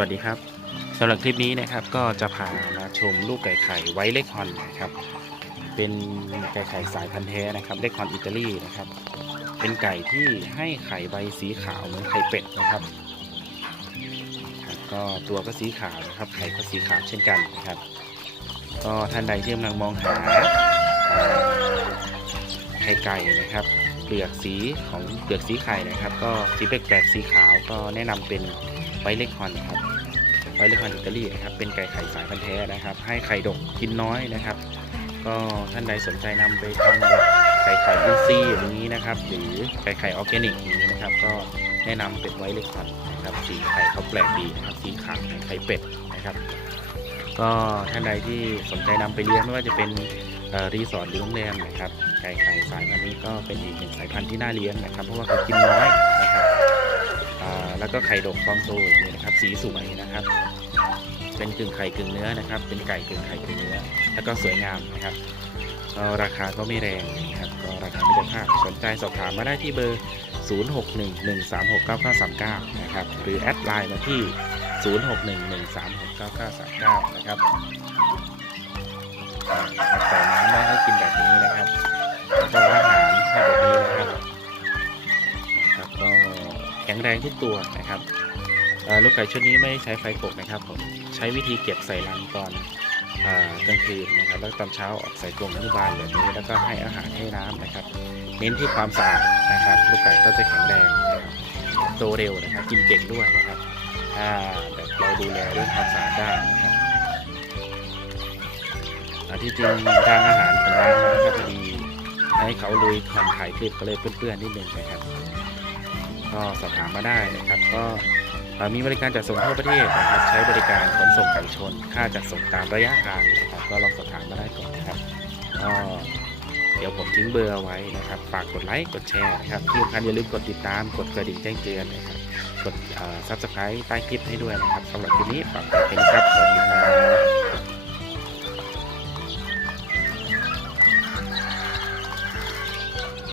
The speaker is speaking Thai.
วัสดีครับสำหรับคลิปนี้นะครับก็จะพามาชมลูกไก่ไข่ไว้เล็กฮอนนะครับ เป็นไก่ไข่สายพันธุ์แท้นะครับเล็กฮอนอิตาลีนะครับ เป็นไก่ที่ให้ไข่ใบสีขาวเหมือนไข่เป็ดนะครับ ก็ตัวก็สีขาวนะครับไข่ก็สีขาวเช่นกันนะครับ ก็ท่านใดที่กำลังมองหาไข่ไก่นะครับเปลือกสีของเปลือกสีไข่นะครับ ก็สีแปลกๆสีขาวก็แนะนำเป็น ไวเล็กฮอนครับไวเล็กฮอนอิตาลีนะครับเป็นไก่ไข่สายพันธุ์แท้นะครับ ให้ไข่ดกกินน้อยนะครับ ก็ท่านใดสนใจนำไปทำแบบไก่ไข่อินทรีย์อย่างนี้นะครับ หรือไก่ไข่ออร์แกนิกอย่างนี้นะครับ ก็แนะนำเป็นไวเล็กฮอนนะครับสีไข่เขาแปลกดีนะครับสีขาวไข่เป็ดนะครับ ก็ท่านใดที่สนใจนำไปเลี้ยงไม่ว่าจะเป็นรีสอร์ทหรือโรงแรมนะครับไก่ไข่สายพันธุ์นี้ก็เป็นอีกหนึ่งสายพันธุ์ที่น่าเลี้ยงนะครับ เพราะว่าเขากินน้อยนะครับ แล้วก็ไข่ดกฟองโตอย่างนี้นะครับ สีสวยนะครับ เป็นกึ่งไข่กึ่งเนื้อนะครับ เป็นไก่กึ่งไข่กึ่งเนื้อ แล้วก็สวยงามนะครับก็ราคาก็ไม่แรงนะครับก็ราคาไม่ได้ภาคสนใจสอบถามมาได้ที่เบอร์ 0611369939 นะครับ หรือแอดไลน์มาที่ 0611369939 นะครับอ่านะครับใส่น้ำได้ ข็งแรงทุกตัวนะครับลูกไก่ชุดนี้ไม่ใช้ไฟกบนะครับผมใช้วิธีเก็บใส่ลังตอนกลางคืนนะครับแล้วตอนเช้าออกใส่กรงอนุบาลแบบนี้แล้วก็ให้อาหารให้น้ำนะครับ เน้นที่ความสะอาดนะครับ ลูกไก่ก็จะแข็งแรงนะครับโตเร็วนะครับ กินเก่งด้วยนะครับถ้าแบบเราดูแลเรื่องความสะอาดได้นะครับที่จริงทางอาหารของร้านนะครับพอดีให้เขาลุยทำขายคลิปก็เลยเปื้อนๆนิดนึงนะครับ ก็สอบถามมาได้นะครับ ก็มีบริการจัดส่งทั่วประเทศนะครับ ใช้บริการขนส่งไก่ชน ค่าจัดส่งตามระยะทางนะครับ ก็ลองสอบถามมาได้ก่อนนะครับก็เดี๋ยวผมทิ้งเบอร์เอาไว้นะครับ ฝากกดไลค์ กดแชร์นะครับที่สำคัญอย่าลืมกดติดตาม กดกระดิ่งแจ้งเตือนนะครับ กดซับสไครต์ใต้คลิปให้ด้วยนะครับสำหรับคลิปนี้ฝากไว้แค่นี้ครับ สวัสดีครับ